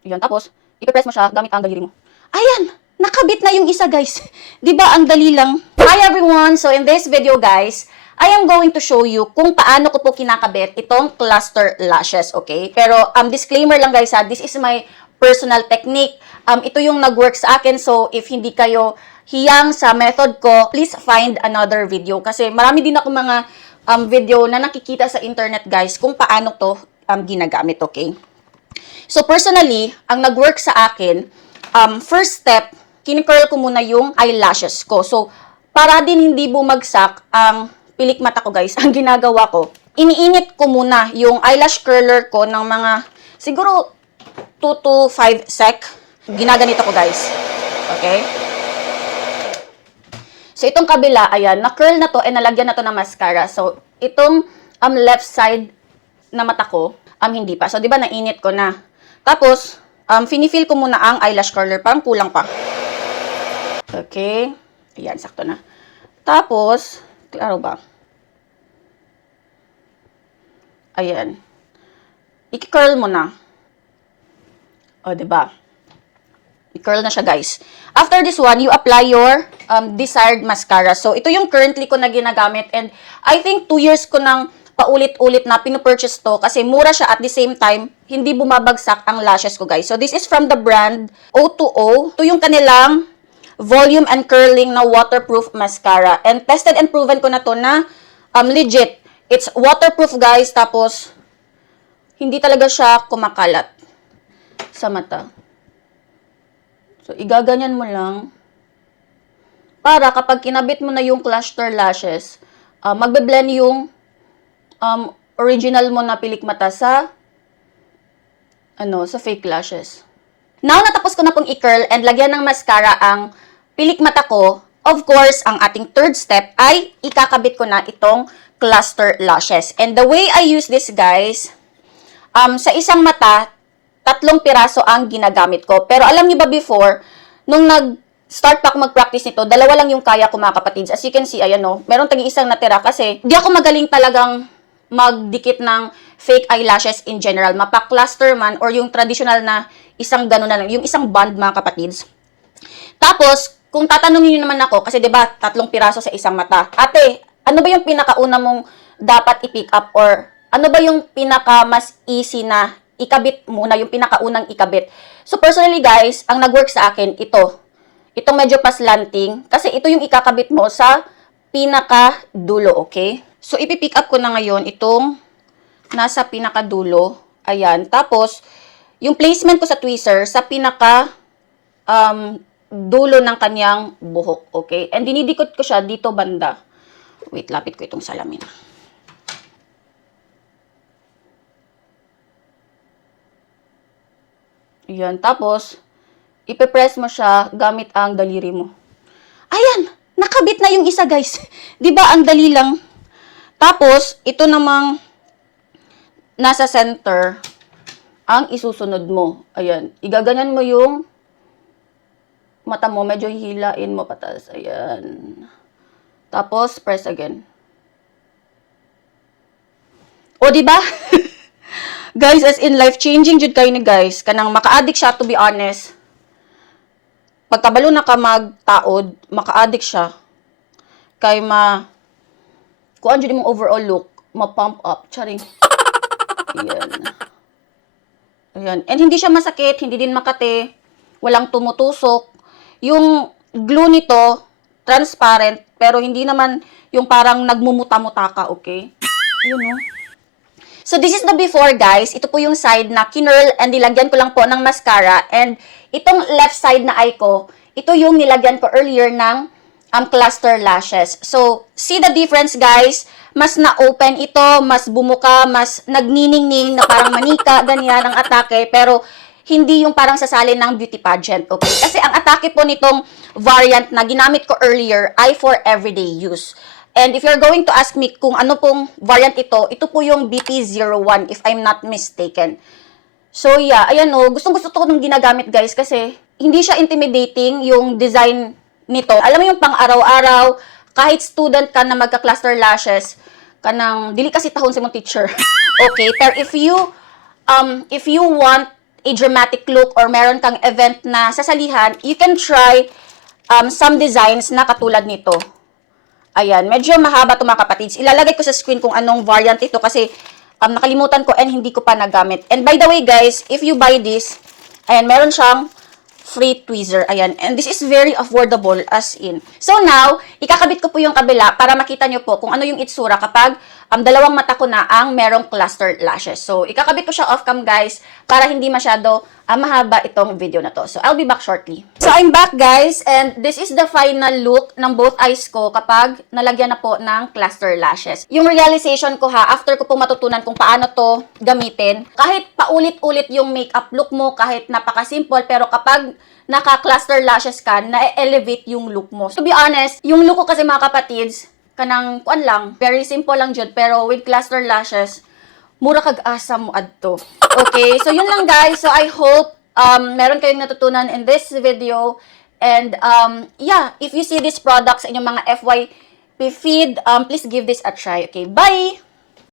Yun, tapos, ipipress mo siya gamit ang daliri mo. Ayan! Nakabit na yung isa, guys. Di ba ang dali lang? Hi, everyone! So, in this video, guys, I am going to show you kung paano ko po kinakabit itong cluster lashes, okay? Pero, disclaimer lang, guys, ha, this is my personal technique. Ito yung nag-work sa akin, so if hindi kayo hiyang sa method ko, please find another video. Kasi marami din ako mga video na nakikita sa internet, guys, kung paano to ginagamit, okay? So, personally, ang nag-work sa akin, first step, kini-curl ko muna yung eyelashes ko. So, para din hindi bumagsak ang pilik mata ko, guys, ang ginagawa ko, iniinit ko muna yung eyelash curler ko ng mga, siguro, 2 to 5 sec. Ginaganito ko, guys. Okay? So, itong kabila, ayan, na-curl na to, nalagyan na to ng mascara. So, itong left side na mata ko, hindi pa. So, di ba, nainit ko na. Tapos, fini-fill ko muna ang eyelash curler. Parang kulang pa. Okay. Ayan, sakto na. Tapos, klaro ba? Ayan. I-curl mo na. O, diba? I-curl na siya, guys. After this one, you apply your desired mascara. So, ito yung currently ko na ginagamit. And I think 2 years ko nang paulit-ulit na pinupurchase to kasi mura siya at the same time, hindi bumabagsak ang lashes ko, guys. So, this is from the brand O2O. Ito yung kanilang volume and curling na waterproof mascara. And tested and proven ko na to na legit. It's waterproof, guys. Tapos, hindi talaga siya kumakalat sa mata. So, igaganyan mo lang. Para kapag kinabit mo na yung cluster lashes, magbe-blend yung original mo na pilik mata sa fake lashes. Now, natapos ko na pong i-curl and lagyan ng mascara ang pilik mata ko. Of course, ang ating third step ay ikakabit ko na itong cluster lashes. And the way I use this, guys, sa isang mata, 3 piraso ang ginagamit ko. Pero alam niyo ba before, nung nag-start pa ako mag-practice nito, 2 lang yung kaya ko, mga kapatids. As you can see, ayan o, meron tagi isang natira kasi di ako magaling talagang magdikit ng fake eyelashes in general. Mapa-cluster man or yung traditional na isang gano'n na lang, yung isang band, mga kapatids. Tapos, kung tatanungin niyo naman ako, kasi 'di ba 3 piraso sa isang mata. Ate, ano ba yung pinakauna mong dapat i-pick up or ano ba yung pinaka mas easy na ikabit muna, yung pinakaunang ikabit? So personally, guys, ang nag-work sa akin ito. Itong medyo paslanting kasi ito yung ikakabit mo sa pinaka-dulo, okay? So ipi-pick up ko na ngayon itong nasa pinaka-dulo. Ayan, tapos yung placement ko sa tweezer sa pinaka dulo ng kanyang buhok, okay? And dinidikot ko siya dito banda. Wait, lapit ko itong salamin. Ayan, tapos, ipipress mo siya gamit ang daliri mo. Ayan, nakabit na yung isa, guys. Di ba ang dali lang? Tapos, ito namang nasa center ang isusunod mo. Ayan, igaganyan mo yung mata mo, medyo hihilain mo patas. Ayan. Tapos, press again. O, diba? Guys, as in, life-changing jud kayo ni guys. Kanang maka-addict siya, to be honest. Pagkabalo na ka magtaod, maka-addict siya. Kay kuan jud mong overall look, ma-pump up. Charing. Ayan. Ayan. And hindi siya masakit, hindi din makate. Walang tumutusok. Yung glue nito, transparent, pero hindi naman yung parang nagmumuta-muta ka, okay? Ayun, no? So, this is the before, guys. Ito po yung side na kinurl and nilagyan ko lang po ng mascara. And itong left side na eye ko, ito yung nilagyan ko earlier ng cluster lashes. So, see the difference, guys? Mas na-open ito, mas bumuka, mas nagniningning na parang manika, ganyan ang atake. Pero, hindi yung parang sasali ng beauty pageant, okay? Kasi ang atake po nitong variant na ginamit ko earlier ay for everyday use. And if you're going to ask me kung ano pong variant ito po yung BP01 if I'm not mistaken. So yeah, ayan o, gustong-gusto ko nung ginagamit, guys, kasi hindi siya intimidating yung design nito. Alam mo yung pang araw-araw, kahit student ka na magka-cluster lashes, kanang dili kasi tahon sa mong teacher. Okay, pero if you want a dramatic look or meron kang event na sasalihan, you can try some designs na katulad nito. Ayan, medyo mahaba ito mga kapatids. Ilalagay ko sa screen kung anong variant ito kasi nakalimutan ko and hindi ko pa nagamit. And by the way guys, if you buy this, ayan, meron siyang free tweezer. Ayan. And this is very affordable as in. So now, ikakabit ko po yung kabila para makita nyo po kung ano yung itsura kapag dalawang mata ko na ang merong clustered lashes. So, ikakabit ko siya off-cam guys para hindi masyado mahaba itong video na to. So, I'll be back shortly. So, I'm back guys and this is the final look ng both eyes ko kapag nalagyan na po ng cluster lashes. Yung realization ko after ko po matutunan kung paano to gamitin, kahit paulit-ulit yung makeup look mo, kahit napaka-simple, pero kapag naka-cluster lashes ka, na-elevate yung look mo. So, to be honest, yung look ko kasi mga kapatids, kanang kuan lang, very simple lang jud, pero with cluster lashes, mura kag asa mo adto. Okay, so yun lang guys. So I hope meron kayong natutunan in this video. And yeah, if you see these products sa inyong mga FYP feed, please give this a try. Okay, bye!